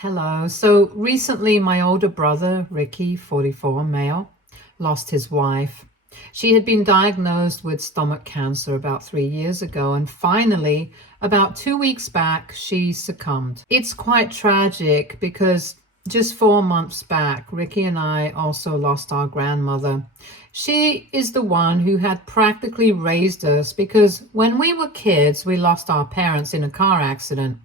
Hello. So recently, my older brother, Ricky, 44, male, lost his wife. She had been diagnosed with stomach cancer about 3 years ago, and finally, about 2 weeks back, she succumbed. It's quite tragic because just 4 months back, Ricky and I also lost our grandmother. She is the one who had practically raised us because when we were kids, we lost our parents in a car accident.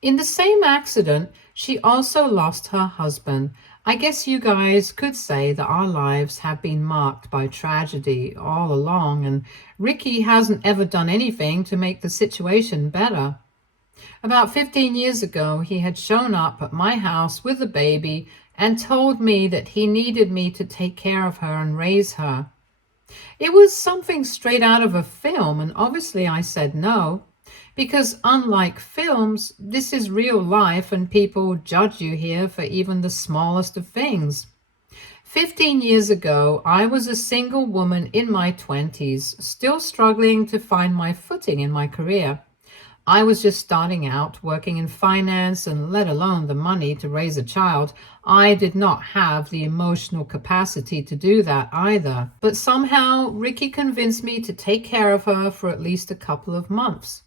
In the same accident, she also lost her husband. I guess you guys could say that our lives have been marked by tragedy all along, and Ricky hasn't ever done anything to make the situation better. About 15 years ago, he had shown up at my house with a baby and told me that he needed me to take care of her and raise her. It was something straight out of a film, and obviously I said no. Because unlike films, this is real life and people judge you here for even the smallest of things. 15 years ago, I was a single woman in my 20s, still struggling to find my footing in my career. I was just starting out working in finance, and let alone the money to raise a child. I did not have the emotional capacity to do that either. But somehow, Ricky convinced me to take care of her for at least a couple of months.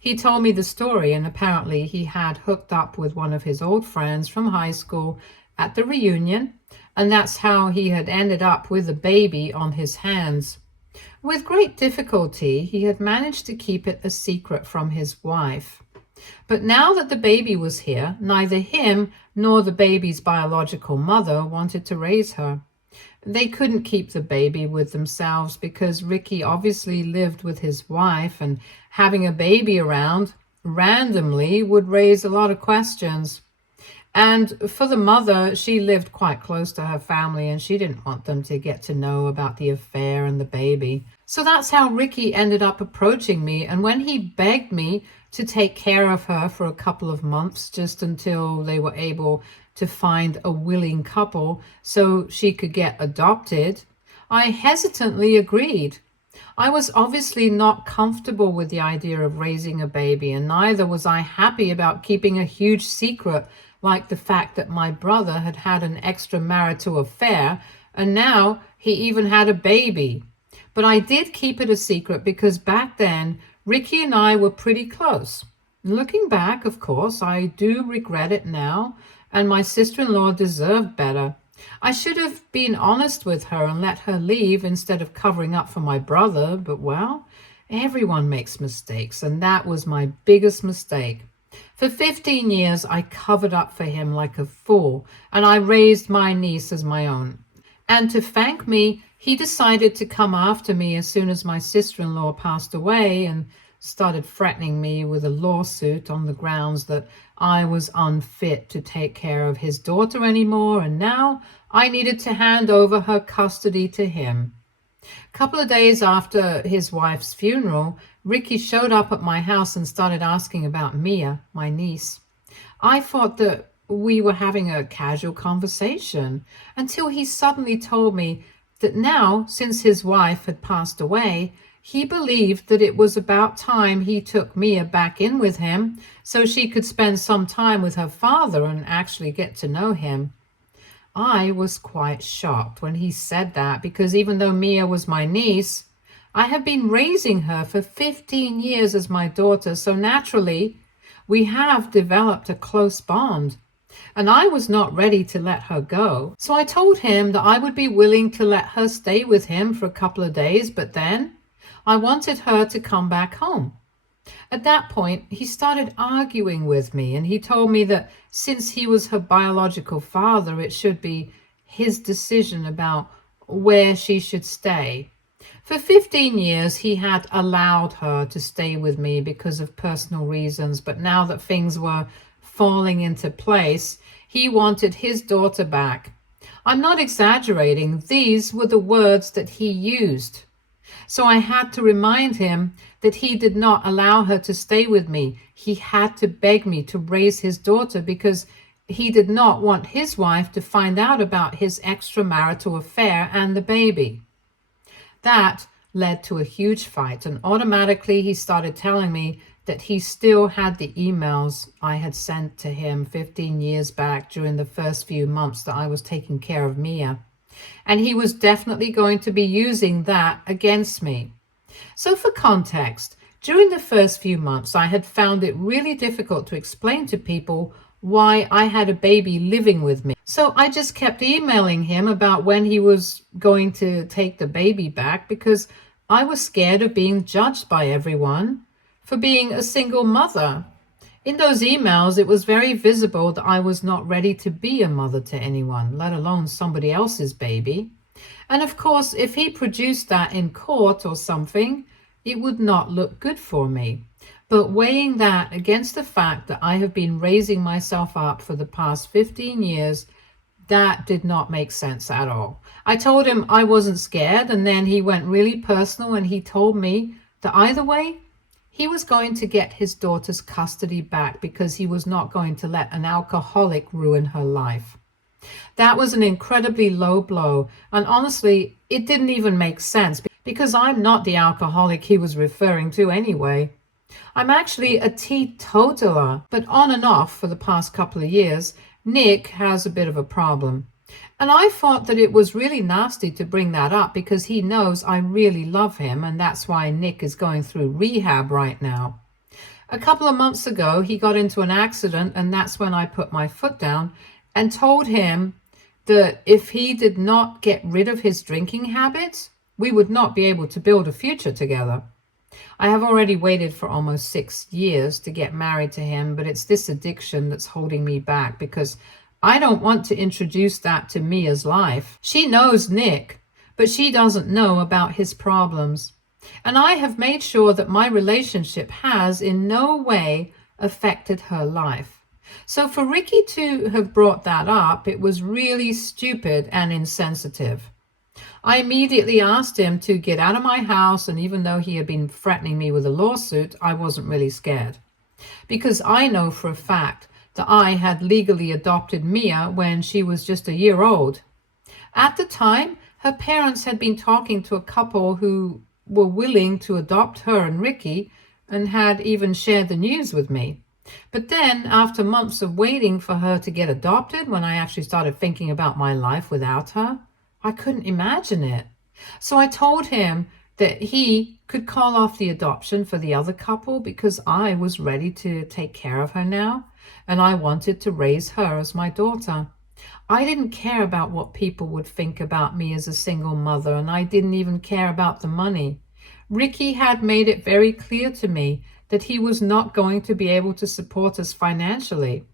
He told me the story, and apparently he had hooked up with one of his old friends from high school at the reunion, and that's how he had ended up with a baby on his hands. With great difficulty, he had managed to keep it a secret from his wife. But now that the baby was here, neither him nor the baby's biological mother wanted to raise her. They couldn't keep the baby with themselves because Ricky obviously lived with his wife, and having a baby around randomly would raise a lot of questions. And for the mother, she lived quite close to her family and she didn't want them to get to know about the affair and the baby. So that's how Ricky ended up approaching me. And when he begged me to take care of her for a couple of months, just until they were able to find a willing couple so she could get adopted, I hesitantly agreed. I was obviously not comfortable with the idea of raising a baby, and neither was I happy about keeping a huge secret like the fact that my brother had had an extramarital affair and now he even had a baby. But I did keep it a secret because back then Ricky and I were pretty close. Looking back, of course, I do regret it now, and my sister-in-law deserved better. I should have been honest with her and let her leave instead of covering up for my brother, but well, everyone makes mistakes, and that was my biggest mistake. For 15 years, I covered up for him like a fool, and I raised my niece as my own. And to thank me, he decided to come after me as soon as my sister-in-law passed away and started threatening me with a lawsuit on the grounds that I was unfit to take care of his daughter anymore, and now I needed to hand over her custody to him. A couple of days after his wife's funeral, Ricky showed up at my house and started asking about Mia, my niece. I thought that we were having a casual conversation until he suddenly told me that now, since his wife had passed away, he believed that it was about time he took Mia back in with him so she could spend some time with her father and actually get to know him. I was quite shocked when he said that because even though Mia was my niece, I have been raising her for 15 years as my daughter, so naturally we have developed a close bond. And I was not ready to let her go. So I told him that I would be willing to let her stay with him for a couple of days, but then I wanted her to come back home. At that point, he started arguing with me, and he told me that since he was her biological father, it should be his decision about where she should stay. For 15 years, he had allowed her to stay with me because of personal reasons, but now that things were falling into place, he wanted his daughter back. I'm not exaggerating. These were the words that he used. So I had to remind him that he did not allow her to stay with me. He had to beg me to raise his daughter because he did not want his wife to find out about his extramarital affair and the baby. That led to a huge fight, and automatically he started telling me that he still had the emails I had sent to him 15 years back during the first few months that I was taking care of Mia. And he was definitely going to be using that against me. So for context, during the first few months, I had found it really difficult to explain to people why I had a baby living with me. So I just kept emailing him about when he was going to take the baby back because I was scared of being judged by everyone for being a single mother. In those emails, it was very visible that I was not ready to be a mother to anyone, let alone somebody else's baby. And of course, if he produced that in court or something, it would not look good for me. But weighing that against the fact that I have been raising myself up for the past 15 years, that did not make sense at all. I told him I wasn't scared, and then he went really personal and he told me that either way, he was going to get his daughter's custody back because he was not going to let an alcoholic ruin her life. That was an incredibly low blow, and honestly, it didn't even make sense because I'm not the alcoholic he was referring to anyway. I'm actually a teetotaler, but on and off for the past couple of years, Nick has a bit of a problem. And I thought that it was really nasty to bring that up because he knows I really love him, and that's why Nick is going through rehab right now. A couple of months ago, he got into an accident, and that's when I put my foot down and told him that if he did not get rid of his drinking habits, we would not be able to build a future together. I have already waited for almost 6 years to get married to him, but it's this addiction that's holding me back because I don't want to introduce that to Mia's life. She knows Nick, but she doesn't know about his problems. And I have made sure that my relationship has in no way affected her life. So for Ricky to have brought that up, it was really stupid and insensitive. I immediately asked him to get out of my house, and even though he had been threatening me with a lawsuit, I wasn't really scared. Because I know for a fact that I had legally adopted Mia when she was just a year old. At the time, her parents had been talking to a couple who were willing to adopt her and Ricky and had even shared the news with me. But then, after months of waiting for her to get adopted, when I actually started thinking about my life without her, I couldn't imagine it. So I told him that he could call off the adoption for the other couple because I was ready to take care of her now, and I wanted to raise her as my daughter. I didn't care about what people would think about me as a single mother, and I didn't even care about the money. Ricky had made it very clear to me that he was not going to be able to support us financially.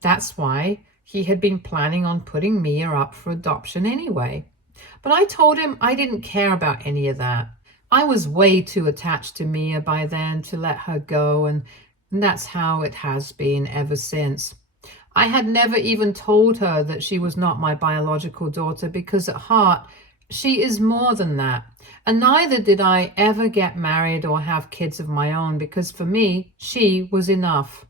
That's why he had been planning on putting Mia up for adoption anyway. But I told him I didn't care about any of that. I was way too attached to Mia by then to let her go, and that's how it has been ever since. I had never even told her that she was not my biological daughter because at heart, she is more than that. And neither did I ever get married or have kids of my own because for me, she was enough.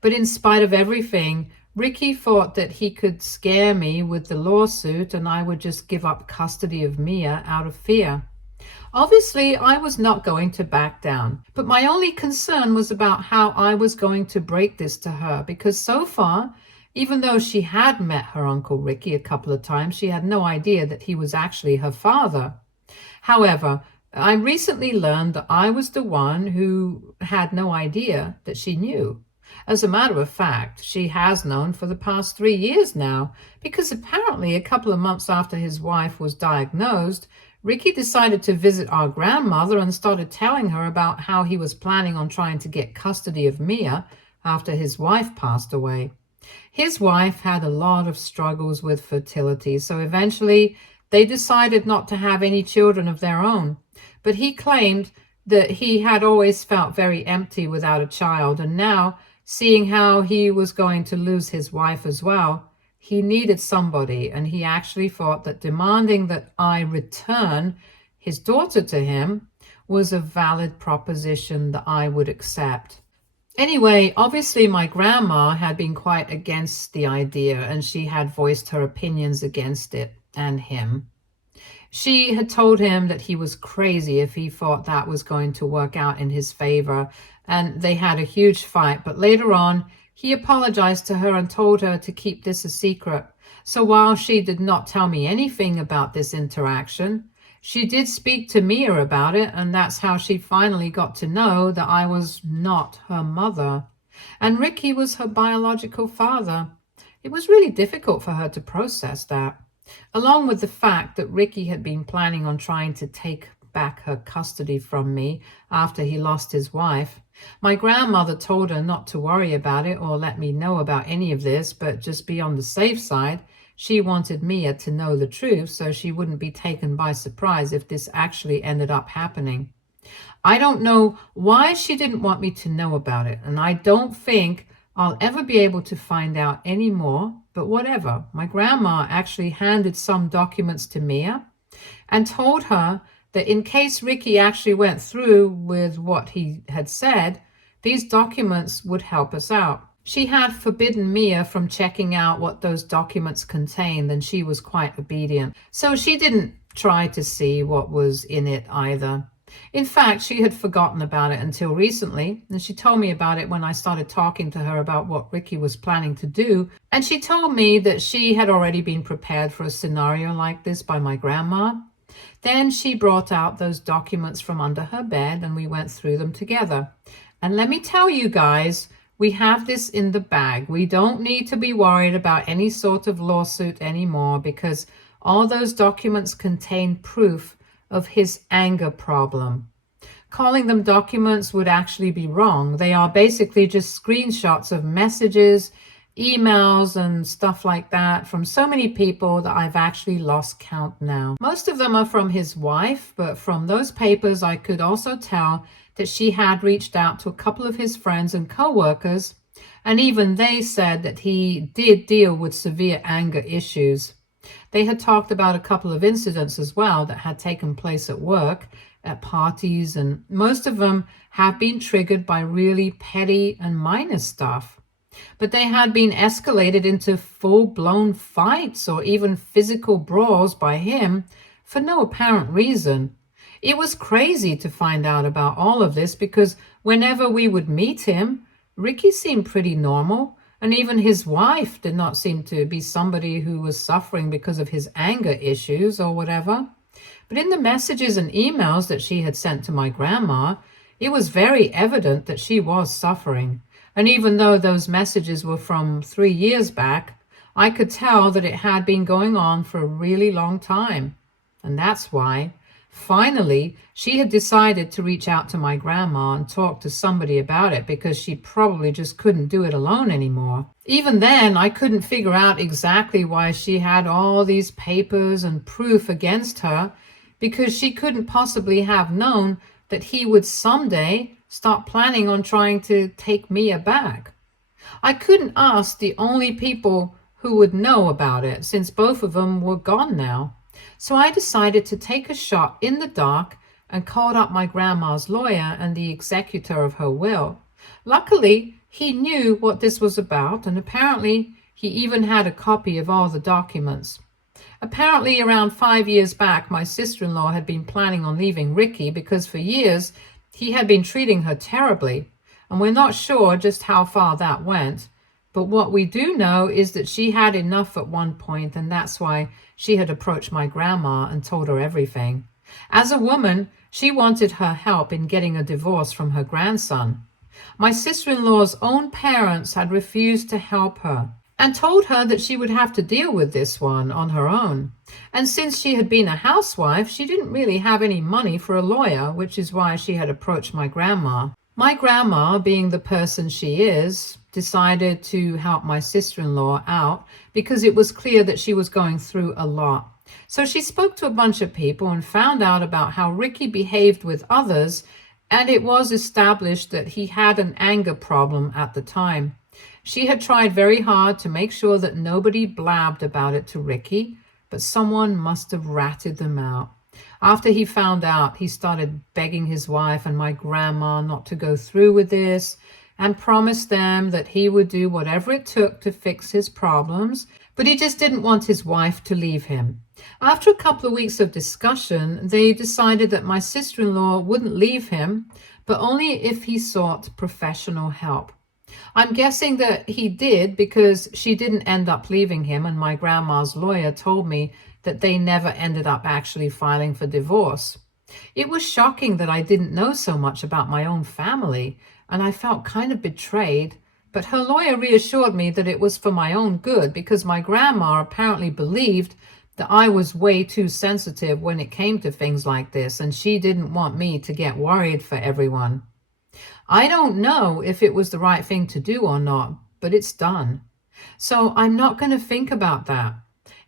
But in spite of everything, Ricky thought that he could scare me with the lawsuit and I would just give up custody of Mia out of fear. Obviously, I was not going to back down, but my only concern was about how I was going to break this to her because so far, even though she had met her Uncle Ricky a couple of times, she had no idea that he was actually her father. However, I recently learned that I was the one who had no idea that she knew. As a matter of fact, she has known for the past 3 years now, because apparently a couple of months after his wife was diagnosed, Ricky decided to visit our grandmother and started telling her about how he was planning on trying to get custody of Mia after his wife passed away. His wife had a lot of struggles with fertility, so eventually they decided not to have any children of their own. But he claimed that he had always felt very empty without a child, and now, seeing how he was going to lose his wife as well, he needed somebody, and he actually thought that demanding that I return his daughter to him was a valid proposition that I would accept. Anyway, obviously my grandma had been quite against the idea, and she had voiced her opinions against it and him. She had told him that he was crazy if he thought that was going to work out in his favor, and they had a huge fight. But later on, he apologized to her and told her to keep this a secret. So while she did not tell me anything about this interaction, she did speak to Mia about it, and that's how she finally got to know that I was not her mother. And Ricky was her biological father. It was really difficult for her to process that, along with the fact that Ricky had been planning on trying to take back her custody from me after he lost his wife. My grandmother told her not to worry about it or let me know about any of this, but just be on the safe side. She wanted Mia to know the truth so she wouldn't be taken by surprise if this actually ended up happening. I don't know why she didn't want me to know about it, and I don't think I'll ever be able to find out any more, but whatever. My grandma actually handed some documents to Mia and told her that in case Ricky actually went through with what he had said, these documents would help us out. She had forbidden Mia from checking out what those documents contained, and she was quite obedient. So she didn't try to see what was in it either. In fact, she had forgotten about it until recently, and she told me about it when I started talking to her about what Ricky was planning to do. And she told me that she had already been prepared for a scenario like this by my grandma. Then she brought out those documents from under her bed, and we went through them together. And let me tell you guys, we have this in the bag. We don't need to be worried about any sort of lawsuit anymore because all those documents contain proof of his anger problem. Calling them documents would actually be wrong. They are basically just screenshots of messages, emails, and stuff like that from so many people that I've actually lost count now. Most of them are from his wife, but from those papers I could also tell that she had reached out to a couple of his friends and co-workers, and even they said that he did deal with severe anger issues. They had talked about a couple of incidents as well that had taken place at work, at parties, and most of them have been triggered by really petty and minor stuff. But they had been escalated into full-blown fights or even physical brawls by him for no apparent reason. It was crazy to find out about all of this because whenever we would meet him, Ricky seemed pretty normal, and even his wife did not seem to be somebody who was suffering because of his anger issues or whatever. But in the messages and emails that she had sent to my grandma, it was very evident that she was suffering. And even though those messages were from 3 years back, I could tell that it had been going on for a really long time. And that's why, finally, she had decided to reach out to my grandma and talk to somebody about it because she probably just couldn't do it alone anymore. Even then, I couldn't figure out exactly why she had all these papers and proof against her because she couldn't possibly have known that he would someday start planning on trying to take Mia back. I couldn't ask the only people who would know about it since both of them were gone now. So I decided to take a shot in the dark and called up my grandma's lawyer and the executor of her will. Luckily, he knew what this was about, and apparently he even had a copy of all the documents. Apparently around 5 years back, my sister-in-law had been planning on leaving Ricky because for years he had been treating her terribly, and we're not sure just how far that went. But what we do know is that she had enough at one point, and that's why she had approached my grandma and told her everything. As a woman, she wanted her help in getting a divorce from her grandson. My sister-in-law's own parents had refused to help her and told her that she would have to deal with this one on her own. And since she had been a housewife, she didn't really have any money for a lawyer, which is why she had approached my grandma. My grandma, being the person she is, decided to help my sister-in-law out because it was clear that she was going through a lot. So she spoke to a bunch of people and found out about how Ricky behaved with others, and it was established that he had an anger problem at the time. She had tried very hard to make sure that nobody blabbed about it to Ricky, but someone must have ratted them out. After he found out, he started begging his wife and my grandma not to go through with this and promised them that he would do whatever it took to fix his problems, but he just didn't want his wife to leave him. After a couple of weeks of discussion, they decided that my sister-in-law wouldn't leave him, but only if he sought professional help. I'm guessing that he did because she didn't end up leaving him, and my grandma's lawyer told me that they never ended up actually filing for divorce. It was shocking that I didn't know so much about my own family, and I felt kind of betrayed, but her lawyer reassured me that it was for my own good because my grandma apparently believed that I was way too sensitive when it came to things like this, and she didn't want me to get worried for everyone. I don't know if it was the right thing to do or not, but it's done. So I'm not going to think about that.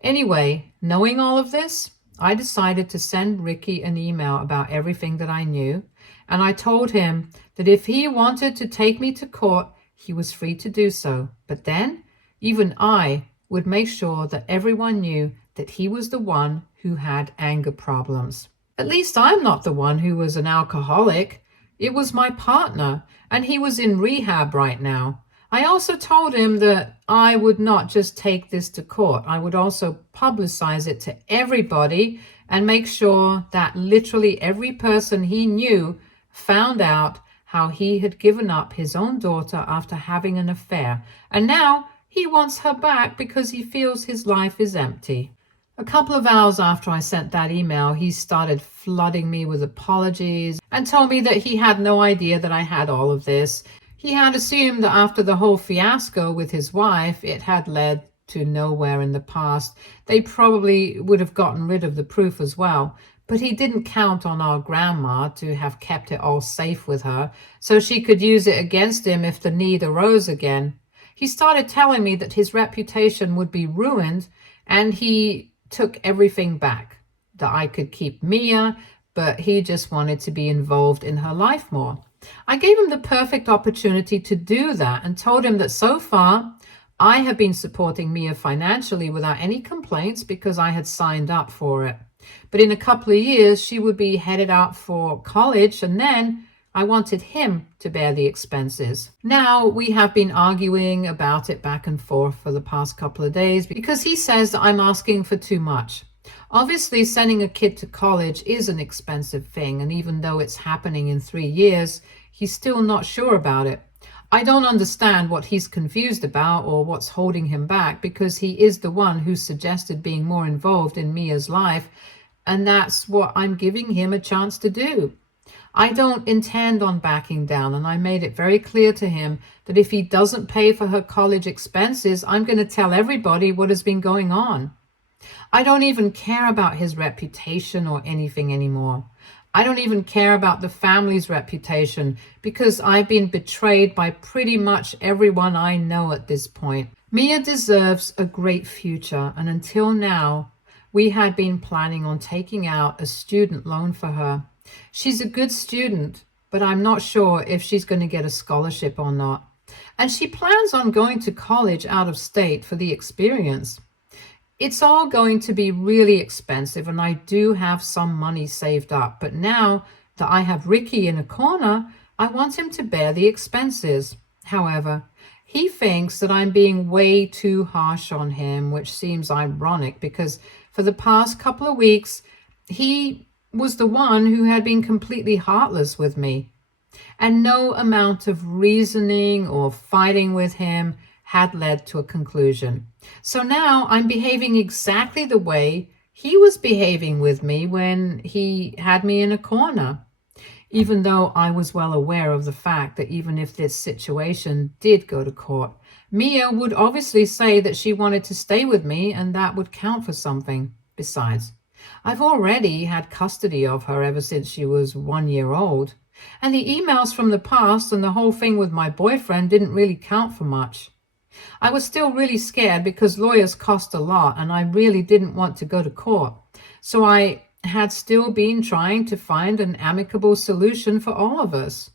Anyway, knowing all of this, I decided to send Ricky an email about everything that I knew, and I told him that if he wanted to take me to court, he was free to do so. But then, even I would make sure that everyone knew that he was the one who had anger problems. At least I'm not the one who was an alcoholic. It was my partner, and he was in rehab right now. I also told him that I would not just take this to court. I would also publicize it to everybody and make sure that literally every person he knew found out how he had given up his own daughter after having an affair. And now he wants her back because he feels his life is empty. A couple of hours after I sent that email, he started flooding me with apologies and told me that he had no idea that I had all of this. He had assumed that after the whole fiasco with his wife, it had led to nowhere in the past. They probably would have gotten rid of the proof as well. But he didn't count on our grandma to have kept it all safe with her, so she could use it against him if the need arose again. He started telling me that his reputation would be ruined, and he took everything back, that I could keep Mia, but he just wanted to be involved in her life more. I gave him the perfect opportunity to do that and told him that so far I have been supporting Mia financially without any complaints because I had signed up for it. But in a couple of years, she would be headed out for college, and then I wanted him to bear the expenses. Now we have been arguing about it back and forth for the past couple of days because he says that I'm asking for too much. Obviously, sending a kid to college is an expensive thing, and even though it's happening in 3 years, he's still not sure about it. I don't understand what he's confused about or what's holding him back because he is the one who suggested being more involved in Mia's life, and that's what I'm giving him a chance to do. I don't intend on backing down, and I made it very clear to him that if he doesn't pay for her college expenses, I'm going to tell everybody what has been going on. I don't even care about his reputation or anything anymore. I don't even care about the family's reputation because I've been betrayed by pretty much everyone I know at this point. Mia deserves a great future, and until now, we had been planning on taking out a student loan for her. She's a good student, but I'm not sure if she's going to get a scholarship or not. And she plans on going to college out of state for the experience. It's all going to be really expensive, and I do have some money saved up. But now that I have Ricky in a corner, I want him to bear the expenses. However, he thinks that I'm being way too harsh on him, which seems ironic because for the past couple of weeks, he was the one who had been completely heartless with me. And no amount of reasoning or fighting with him had led to a conclusion. So now I'm behaving exactly the way he was behaving with me when he had me in a corner. Even though I was well aware of the fact that even if this situation did go to court, Mia would obviously say that she wanted to stay with me and that would count for something. Besides, I've already had custody of her ever since she was 1 year old. And the emails from the past and the whole thing with my boyfriend didn't really count for much. I was still really scared because lawyers cost a lot and I really didn't want to go to court. So I had still been trying to find an amicable solution for all of us.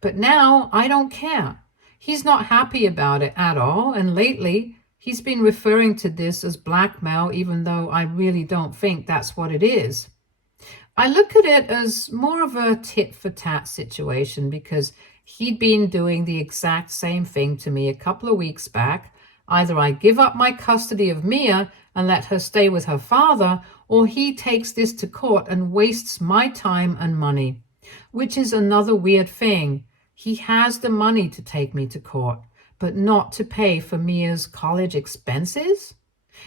But now I don't care. He's not happy about it at all, and lately he's been referring to this as blackmail, even though I really don't think that's what it is. I look at it as more of a tit-for-tat situation because He'd been doing the exact same thing to me a couple of weeks back. Either I give up my custody of Mia and let her stay with her father, or he takes this to court and wastes my time and money. Which is another weird thing. He has the money to take me to court, but not to pay for Mia's college expenses?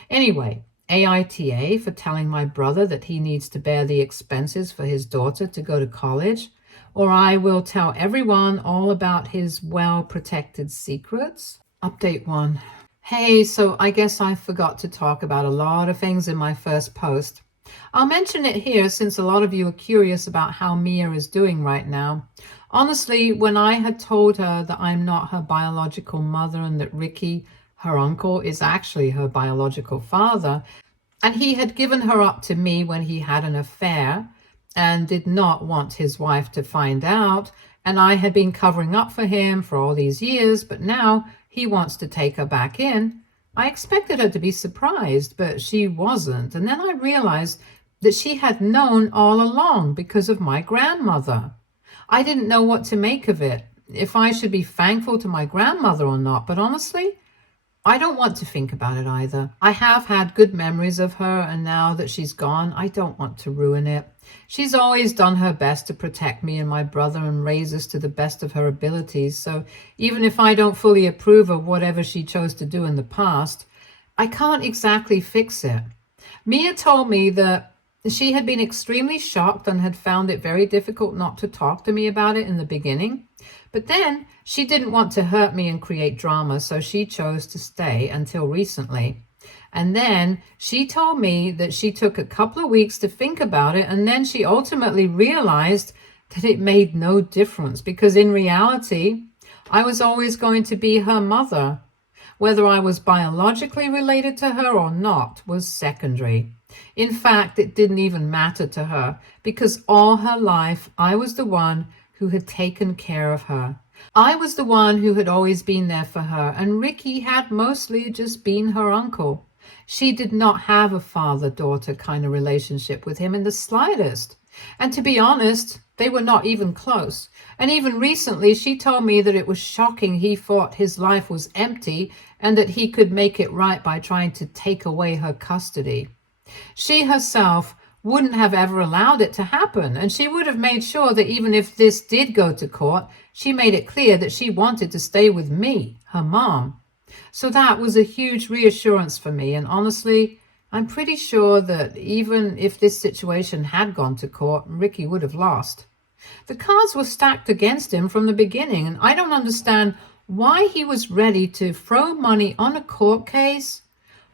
Anyway, AITA for telling my brother that he needs to bear the expenses for his daughter to go to college, or I will tell everyone all about his well-protected secrets. Update 1. Hey, so I guess I forgot to talk about a lot of things in my first post. I'll mention it here since a lot of you are curious about how Mia is doing right now. Honestly, when I had told her that I'm not her biological mother and that Ricky, her uncle, is actually her biological father, and he had given her up to me when he had an affair and did not want his wife to find out, and I had been covering up for him for all these years, but now he wants to take her back in, I expected her to be surprised, but she wasn't. And then I realized that she had known all along because of my grandmother. I didn't know what to make of it, if I should be thankful to my grandmother or not, but honestly, I don't want to think about it either. I have had good memories of her, and now that she's gone, I don't want to ruin it. She's always done her best to protect me and my brother and raise us to the best of her abilities, so even if I don't fully approve of whatever she chose to do in the past, I can't exactly fix it. Mia told me that she had been extremely shocked and had found it very difficult not to talk to me about it in the beginning. But then she didn't want to hurt me and create drama, so she chose to stay until recently. And then she told me that she took a couple of weeks to think about it, and then she ultimately realized that it made no difference because in reality, I was always going to be her mother. Whether I was biologically related to her or not was secondary. In fact, it didn't even matter to her because all her life I was the one who had taken care of her. I was the one who had always been there for her, and Ricky had mostly just been her uncle. She did not have a father-daughter kind of relationship with him in the slightest. And to be honest, they were not even close. And even recently, she told me that it was shocking he thought his life was empty and that he could make it right by trying to take away her custody. She herself wouldn't have ever allowed it to happen, and she would have made sure that even if this did go to court, she made it clear that she wanted to stay with me, her mom. So that was a huge reassurance for me, and honestly, I'm pretty sure that even if this situation had gone to court, Ricky would have lost. The cards were stacked against him from the beginning, and I don't understand why he was ready to throw money on a court case,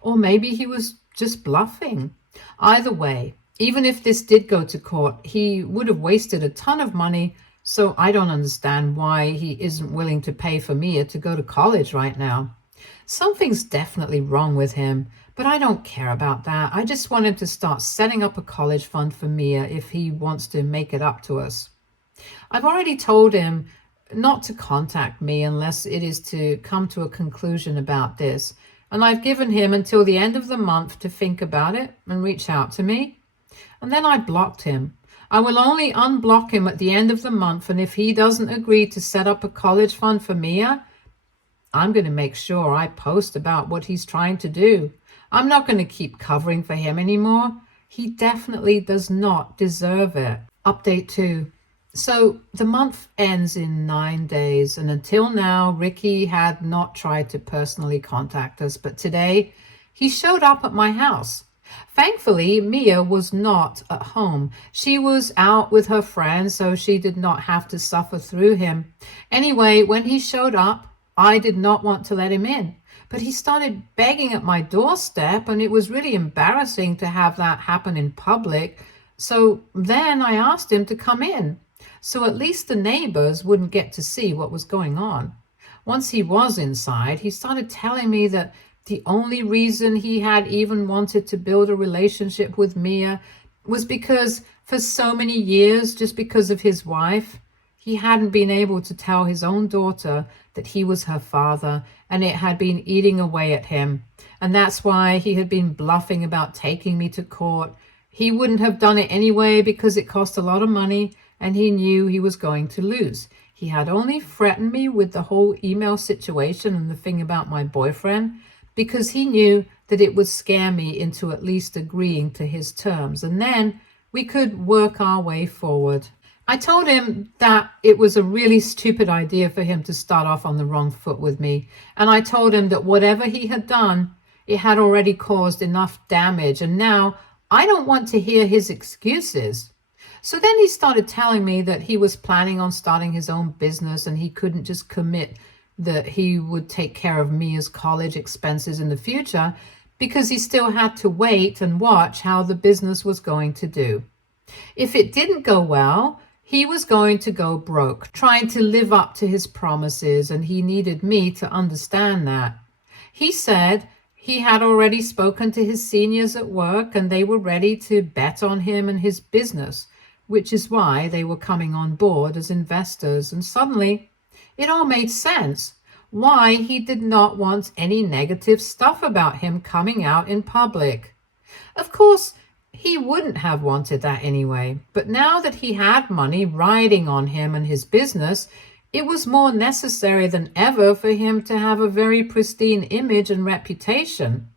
or maybe he was just bluffing. Either way, even if this did go to court, he would have wasted a ton of money, so I don't understand why he isn't willing to pay for Mia to go to college right now. Something's definitely wrong with him, but I don't care about that. I just want him to start setting up a college fund for Mia if he wants to make it up to us. I've already told him not to contact me unless it is to come to a conclusion about this, and I've given him until the end of the month to think about it and reach out to me. And then I blocked him. I will only unblock him at the end of the month, and if he doesn't agree to set up a college fund for Mia, I'm going to make sure I post about what he's trying to do. I'm not going to keep covering for him anymore. He definitely does not deserve it. Update 2. So the month ends in 9 days, and until now, Ricky had not tried to personally contact us, but today he showed up at my house. Thankfully, Mia was not at home. She was out with her friends, so she did not have to suffer through him. Anyway, when he showed up, I did not want to let him in, but he started begging at my doorstep, and it was really embarrassing to have that happen in public. So then I asked him to come in, so at least the neighbors wouldn't get to see what was going on. Once he was inside, he started telling me that the only reason he had even wanted to build a relationship with Mia was because for so many years, just because of his wife, he hadn't been able to tell his own daughter that he was her father, and it had been eating away at him. And that's why he had been bluffing about taking me to court. He wouldn't have done it anyway because it cost a lot of money, and he knew he was going to lose. He had only threatened me with the whole email situation and the thing about my boyfriend because he knew that it would scare me into at least agreeing to his terms, and then we could work our way forward. I told him that it was a really stupid idea for him to start off on the wrong foot with me, and I told him that whatever he had done, it had already caused enough damage, and now I don't want to hear his excuses. So then he started telling me that he was planning on starting his own business and he couldn't just commit that he would take care of Mia's college expenses in the future because he still had to wait and watch how the business was going to do. If it didn't go well, he was going to go broke, trying to live up to his promises, and he needed me to understand that. He said he had already spoken to his seniors at work and they were ready to bet on him and his business, which is why they were coming on board as investors. And suddenly it all made sense why he did not want any negative stuff about him coming out in public. Of course, he wouldn't have wanted that anyway, but now that he had money riding on him and his business, it was more necessary than ever for him to have a very pristine image and reputation,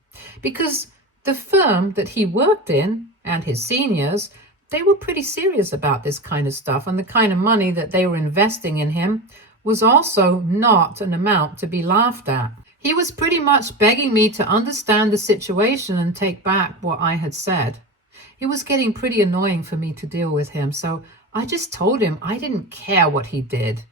because the firm that he worked in and his seniors, they were pretty serious about this kind of stuff, and the kind of money that they were investing in him was also not an amount to be laughed at. He was pretty much begging me to understand the situation and take back what I had said. It was getting pretty annoying for me to deal with him, so I just told him I didn't care what he did.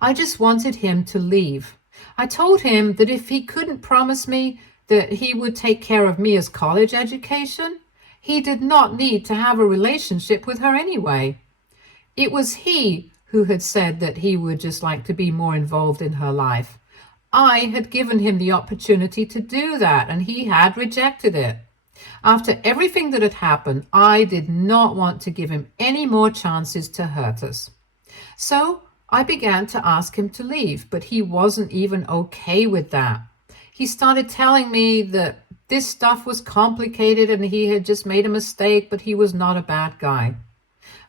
I just wanted him to leave. I told him that if he couldn't promise me that he would take care of Mia's college education, he did not need to have a relationship with her anyway. It was he who had said that he would just like to be more involved in her life. I had given him the opportunity to do that, and he had rejected it. After everything that had happened, I did not want to give him any more chances to hurt us. So I began to ask him to leave, but he wasn't even okay with that. He started telling me that this stuff was complicated and he had just made a mistake, but he was not a bad guy.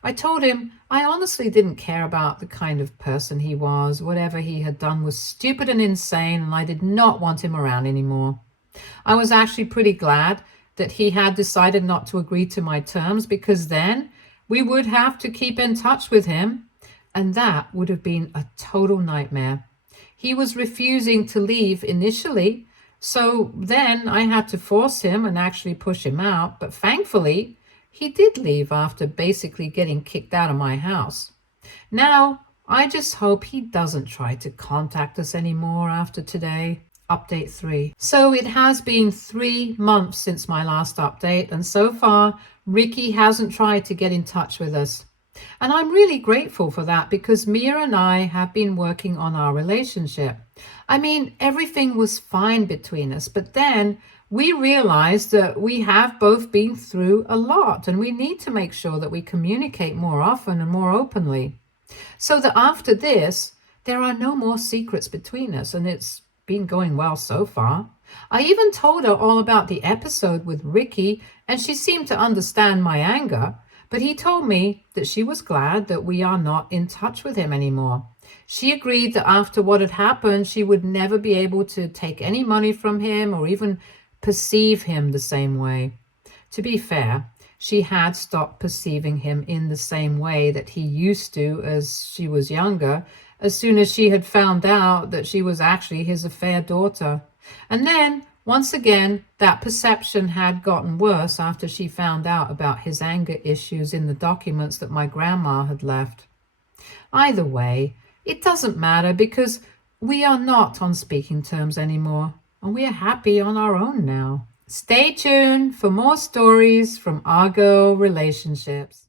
I told him I honestly didn't care about the kind of person he was. Whatever he had done was stupid and insane, and I did not want him around anymore. I was actually pretty glad that he had decided not to agree to my terms, because then we would have to keep in touch with him, and that would have been a total nightmare. He was refusing to leave initially, so then I had to force him and actually push him out, but thankfully he did leave after basically getting kicked out of my house. Now, I just hope he doesn't try to contact us anymore after today. Update 3. So it has been 3 months since my last update, and so far Ricky hasn't tried to get in touch with us. And I'm really grateful for that, because Mia and I have been working on our relationship. I mean, everything was fine between us, but then we realized that we have both been through a lot, and we need to make sure that we communicate more often and more openly, so that after this, there are no more secrets between us, and it's been going well so far. I even told her all about the episode with Ricky, and she seemed to understand my anger, but he told me that she was glad that we are not in touch with him anymore. She agreed that after what had happened, she would never be able to take any money from him or even perceive him the same way. To be fair, she had stopped perceiving him in the same way that he used to as she was younger, as soon as she had found out that she was actually his affair daughter. And then, once again, that perception had gotten worse after she found out about his anger issues in the documents that my grandma had left. Either way, it doesn't matter, because we are not on speaking terms anymore, and we are happy on our own now. Stay tuned for more stories from our girl relationships.